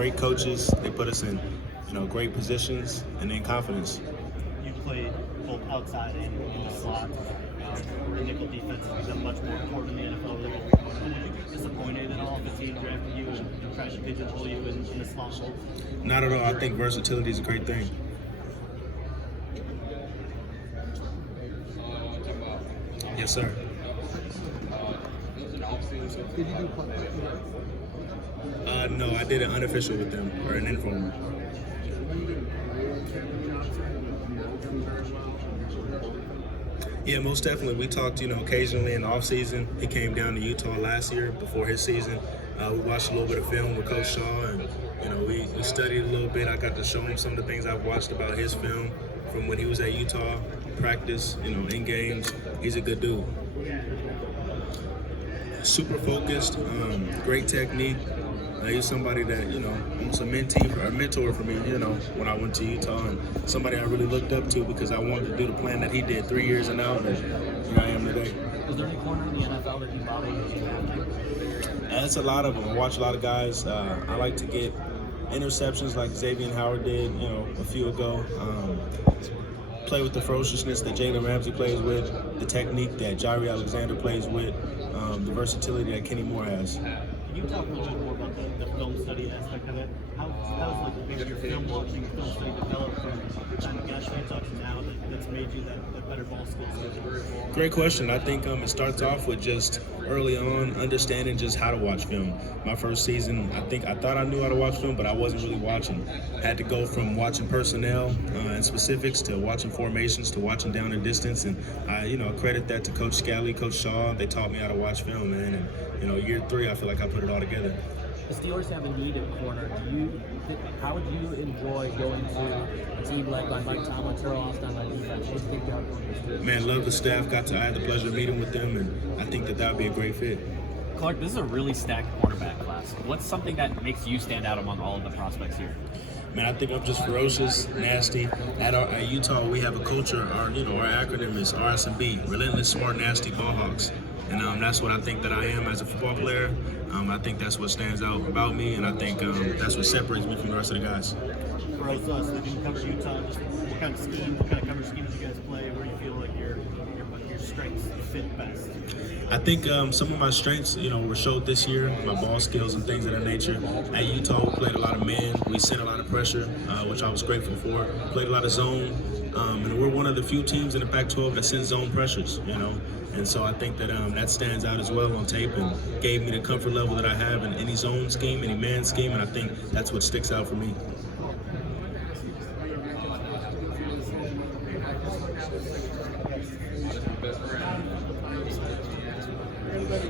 Great coaches, they put us in, great positions, and then confidence. You played both outside and in the slot. The nickel defense has become much more important in the NFL. Would you get disappointed at all if a team drafted you and tried to pigeonhole you in the slot role? Not at all. I think versatility is a great thing. Yes, sir. Did you do No, I did an unofficial with them, or an informal. Yeah, most definitely. We talked, occasionally in the off season. He came down to Utah last year before his season. We watched a little bit of film with Coach Shaw, and we studied a little bit. I got to show him some of the things I've watched about his film from when he was at Utah, practice, in games. He's a good dude. Super focused, great technique. He's somebody that, almost a mentee or a mentor for me, when I went to Utah, and somebody I really looked up to because I wanted to do the plan that he did 3 years and out, and here I am today. Is there any corner in the NFL that you model? That's a lot of them. I watch a lot of guys. I like to get interceptions like Xavier Howard did, a few ago. Play with the ferociousness that Jalen Ramsey plays with, the technique that Jaire Alexander plays with, the versatility that Kenny Moore has. Can you talk a little bit more about the film study aspect of it? How's maybe your film watching, film study developed from the time you got to Utah to now that's made you that better ball skills? Great question. I think it starts off with just early on understanding just how to watch film. My first season, I thought I knew how to watch film, but I wasn't really watching. Had to go from watching personnel and specifics to watching formations to watching down and distance, and I credit that to Coach Scally, Coach Shaw. They taught me how to watch film, man. And year 3, I feel like I put it all together. The Steelers have a need at corner. How would you enjoy going to a team led by Mike Tomlin, Terrell Austin on defense? What do you think they're going to do? Man, love the staff. I had the pleasure of meeting with them, and I think that would be a great fit. Clark, this is a really stacked cornerback class. What's something that makes you stand out among all of the prospects here? Man, I think I'm just ferocious, nasty. At Utah, we have a culture. Our acronym is RSB, Relentless, Smart, Nasty Ballhawks. And that's what I think that I am as a football player. I think that's what stands out about me, and I think that's what separates me from the rest of the guys. For us, when you cover Utah, just what kind of coverage schemes you guys play, where you feel like your strengths fit best? I think some of my strengths, were showed this year, my ball skills and things of that nature. At Utah, we played a lot of man. We sent a lot of pressure, which I was grateful for. Played a lot of zone, and we're one of the few teams in the Pac-12 that sends zone pressures, And so I think that that stands out as well on tape and gave me the comfort level that I have in any zone scheme, any man scheme, and I think that's what sticks out for me.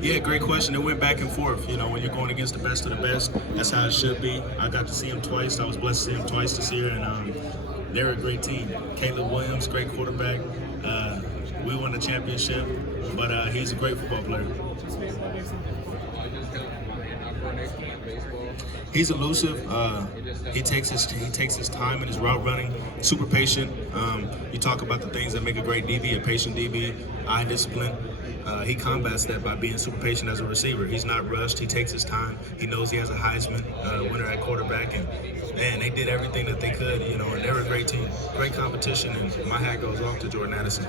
Yeah, great question. It went back and forth. When you're going against the best of the best, that's how it should be. I got to see him twice. I was blessed to see him twice this year, and they're a great team. Caleb Williams, great quarterback. We won the championship, but he's a great football player. He's elusive. He takes his time in his route running. Super patient. You talk about the things that make a great DB, a patient DB, eye discipline. He combats that by being super patient as a receiver. He's not rushed. He takes his time. He knows he has a Heisman winner at quarterback, and man, they did everything that they could, and they're a great team, great competition, and my hat goes off to Jordan Addison.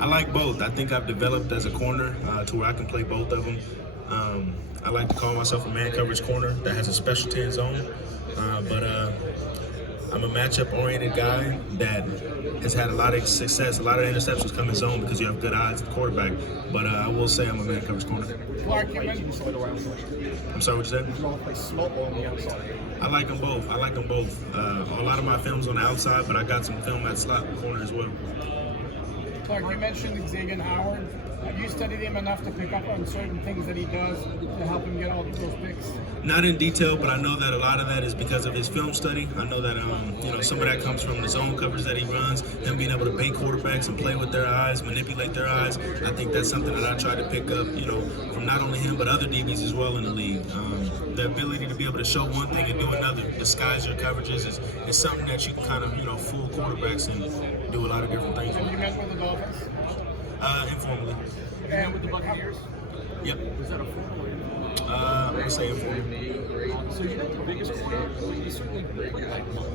I like both. I think I've developed as a corner to where I can play both of them. I like to call myself a man coverage corner that has a specialty in zone, but I'm a matchup-oriented guy that has had a lot of success, a lot of interceptions come in zone because you have good eyes at quarterback. But I will say I'm a man coverage corner. Clark, you mentioned I'm sorry, what you said? I like them both. A lot of my film's on the outside, but I got some film at slot corner as well. Clark, you mentioned Xavier Howard. Have you studied him enough to pick up on certain things that he does to help him get all those picks? Not in detail, but I know that a lot of that is because of his film study. I know that some of that comes from the zone coverage that he runs, him being able to bait quarterbacks and play with their eyes, manipulate their eyes. I think that's something that I try to pick up, from not only him but other DBs as well in the league. The ability to be able to show one thing and do another, disguise your coverages is something that you can kind of fool quarterbacks and do a lot of different things with. You met with the Dolphins? Informally. And with the Buccaneers? Yep. Was that a formal? I'm gonna say informal. So you're not the biggest corner, but you certainly play like one.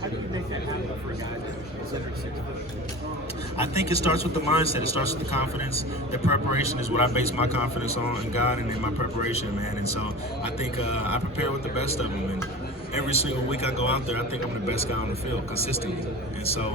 How do you make that happen for a guy that's under 6 foot? I think it starts with the mindset. It starts with the confidence. The preparation is what I base my confidence on in God, and in my preparation, man. And so I think I prepare with the best of them. And every single week I go out there, I think I'm the best guy on the field consistently. And so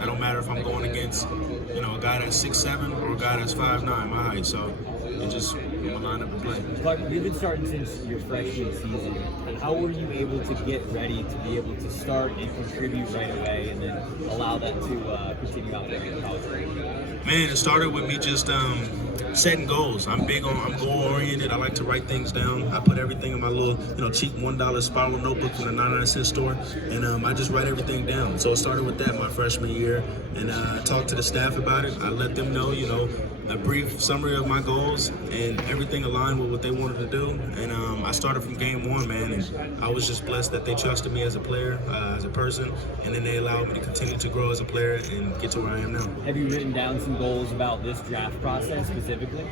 I don't matter if I'm going against, a guy that's 6'7" or a guy that's 5'9", my height. So it just line up and play. Clark, you've been starting since your freshman season. How were you able to get ready to be able to start and contribute right away, and then allow that to continue out there in college? Man, it started with me just setting goals. I'm goal oriented. I like to write things down. I put everything in my little, cheap $1 spiral notebook from the 99-cent store, and I just write everything down. So it started with that my freshman year, and I talked to the staff about it. I let them know, a brief summary of my goals, and everything aligned with what they wanted to do. And I started from game one, man, and I was just blessed that they trusted me as a player, as a person, and then they allowed me to continue to grow as a player and get to where I am now. Have you written down some goals about this draft process specifically?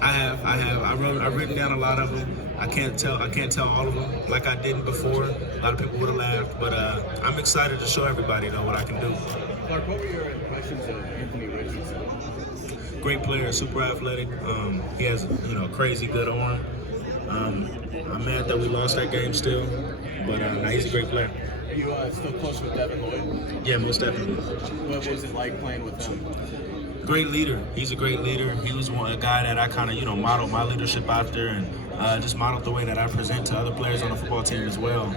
I have. I've written down a lot of them. I can't tell all of them like I didn't before. A lot of people would have laughed, but I'm excited to show everybody though what I can do. Clark, what were your impressions of Anthony Richardson? Great player, super athletic. He has crazy good arm. I'm mad that we lost that game still, but he's a great player. Are you still close with Devin Lloyd? Yeah, most definitely. What was it like playing with him? Great leader. He's a great leader. He was a guy that I kind of modeled my leadership after, and just modeled the way that I present to other players on the football team as well.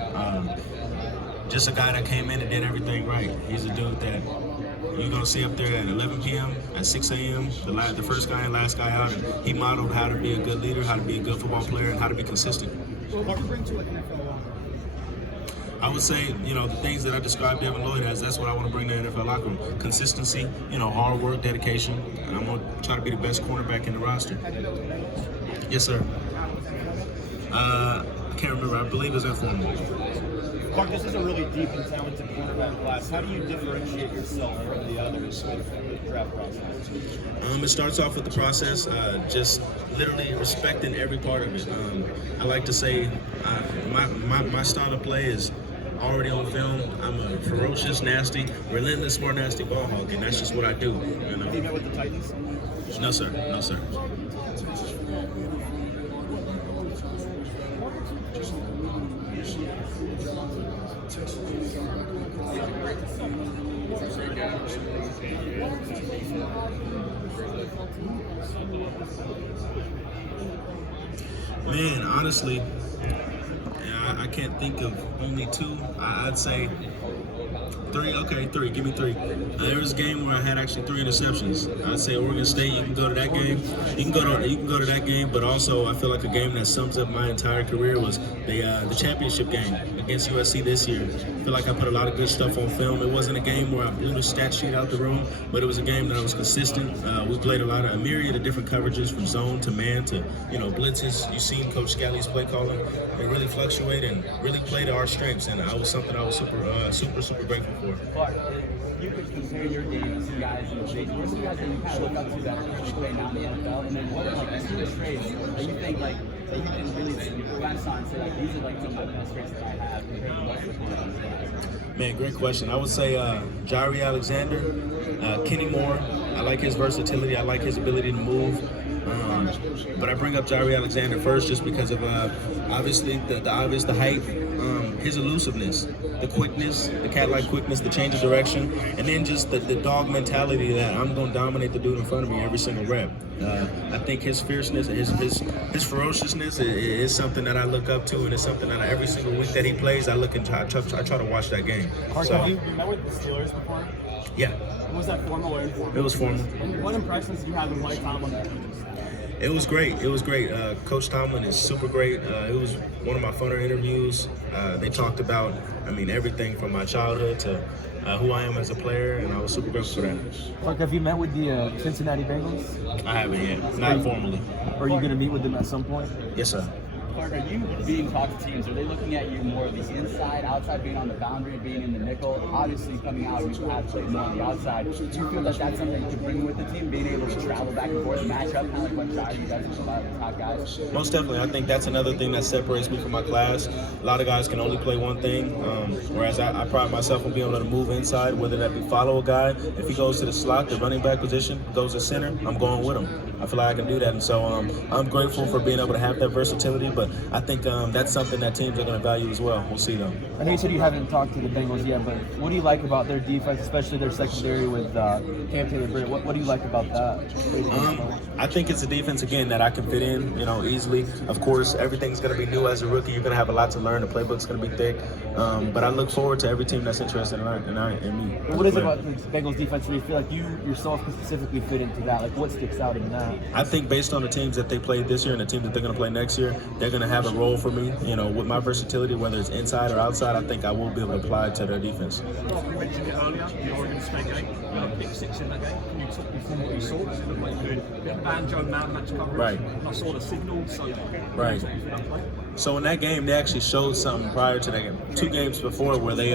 Just a guy that came in and did everything right. He's a dude that you're going to see up there at 11 p.m., at 6 a.m., the first guy and last guy out. And he modeled how to be a good leader, how to be a good football player, and how to be consistent. So what do you bring to an NFL locker? I would say, the things that I described Devin Lloyd as, that's what I want to bring to the NFL locker room. Consistency, hard work, dedication, and I'm going to try to be the best cornerback in the roster. Yes, sir. I can't remember. I believe it was informal. Clark, this is a really deep and talented cornerback class. How do you differentiate yourself from the others with the draft process? It starts off with the process, just literally respecting every part of it. I like to say my style of play is already on film. I'm a ferocious, nasty, relentless, smart, nasty ball hawk, and that's just what I do. Have you met with the Titans? No, sir. No, sir. Man, honestly, I can't think of only two. I'd say three. Okay, three. Give me three. There was a game where I had actually 3 interceptions. I'd say Oregon State. You can go to that game. You can go to that game. But also, I feel like a game that sums up my entire career was the championship game against USC this year. I feel like I put a lot of good stuff on film. It wasn't a game where I blew the stat sheet out the room, but it was a game that I was consistent. We played a myriad of different coverages, from zone to man to blitzes. You've seen Coach Scalley's play calling. It really fluctuated and really played to our strengths, and I was something I was super grateful for. Clark, you could compare your game to guys in the league. What are some guys that you kind of look up to that are play now in the NFL? And then what are like two traits that you think that you can really flex on and say like these are like some of the best traits that I have compared to most of the corners? Man, great question. I would say Jaire Alexander, Kenny Moore. I like his versatility. I like his ability to move. But I bring up Jaire Alexander first just because of obviously the height, his elusiveness, the quickness, the cat-like quickness, the change of direction, and then just the dog mentality that I'm going to dominate the dude in front of me every single rep. I think his fierceness, his ferociousness is something that I look up to, and it's something that every single week that he plays, I look and I try to watch that game. Clark, have you met with the Steelers before? Yeah. Was that formal or informal? It was formal. And what impressions do you have of Mike Tomlin? It was great. Coach Tomlin is super great. It was one of my funner interviews. They talked about, everything from my childhood to who I am as a player, and I was super grateful for that. Clark, have you met with the Cincinnati Bengals? I haven't yet, not formally. Are you going to meet with them at some point? Yes, sir. Clark, are you being talked to teams? Are they looking at you more of the inside, outside, being on the boundary, being in the nickel? Obviously, coming out, you have played more on the outside. Do you feel that that's something you can bring with the team, being able to travel back and forth, match up, kind of like what side you guys are a lot of the top guys? Most definitely. I think that's another thing that separates me from my class. A lot of guys can only play one thing, whereas I pride myself on being able to move inside, whether that be follow a guy. If he goes to the slot, the running back position, goes to center, I'm going with him. I feel like I can do that, and so I'm grateful for being able to have that versatility, but I think that's something that teams are going to value as well. We'll see, though. I know you said you haven't talked to the Bengals yet, but what do you like about their defense, especially their secondary with Cam Taylor-Britt? What do you like about that? I think it's a defense, again, that I can fit in, easily. Of course, everything's going to be new as a rookie. You're going to have a lot to learn. The playbook's going to be thick. But I look forward to every team that's interested in me. What is it about the Bengals defense where you feel like you yourself can specifically fit into that? Like, what sticks out in that? I think based on the teams that they played this year and the team that they're going to play next year, they're going to have a role for me. With my versatility, whether it's inside or outside, I think I will be able to apply it to their defense. You mentioned it earlier, the Oregon State game. You had a pick six in that game. Can you talk me through what you saw? It looked like you doing a bit of banjo man match coverage. Right. I saw the signals. So Right. So in that game, they actually showed something prior to that game. 2 games before where they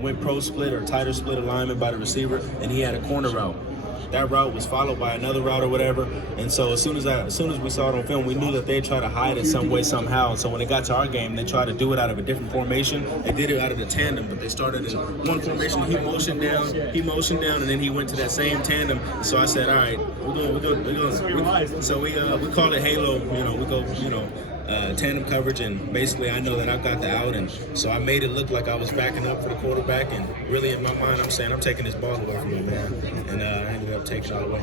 went pro split or tighter split alignment by the receiver, and he had a corner route. That route was followed by another route or whatever, and so as soon as we saw it on film, we knew that they'd try to hide it some way, somehow. So when it got to our game, they tried to do it out of a different formation. They did it out of the tandem, but they started in one formation. He motioned down, and then he went to that same tandem. So I said, all right, we're going. So we call it Halo. We go, tandem coverage, and basically I know that I've got the out, and so I made it look like I was backing up for the quarterback, and really in my mind I'm saying I'm taking this ball away from him, man, and I ended up taking it away.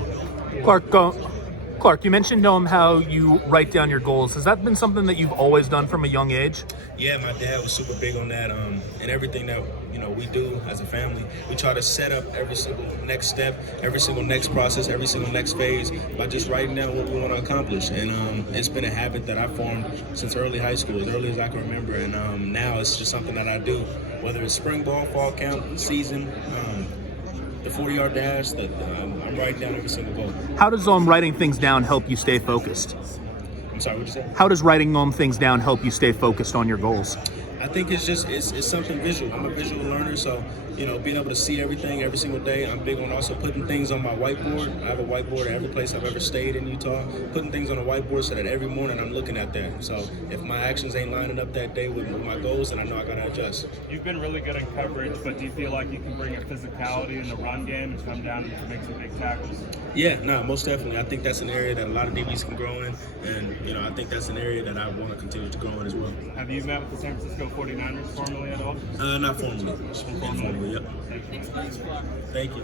Clark, you mentioned how you write down your goals. Has that been something that you've always done from a young age? Yeah, my dad was super big on that, and everything that we do as a family, we try to set up every single next step, every single next process, every single next phase by just writing down what we want to accomplish. And it's been a habit that I formed since early high school, as early as I can remember, and now it's just something that I do, whether it's spring ball, fall camp, season, the 40-yard dash, I'm writing down every single goal. How does writing things down help you stay focused? I'm sorry, what did you say? How does writing things down help you stay focused on your goals? I think it's something visual. I'm a visual learner, so being able to see everything every single day. I'm big on also putting things on my whiteboard. I have a whiteboard at every place I've ever stayed in Utah. Putting things on a whiteboard so that every morning I'm looking at that. So if my actions ain't lining up that day with my goals, then I know I gotta adjust. You've been really good in coverage, but do you feel like you can bring a physicality in the run game and come down and make some big tackles? Yeah, no, most definitely. I think that's an area that a lot of DBs can grow in, and I think that's an area that I want to continue to grow in as well. Have you met with the San Francisco 49ers formally at all? Not formally. Informally, yep. Thank you.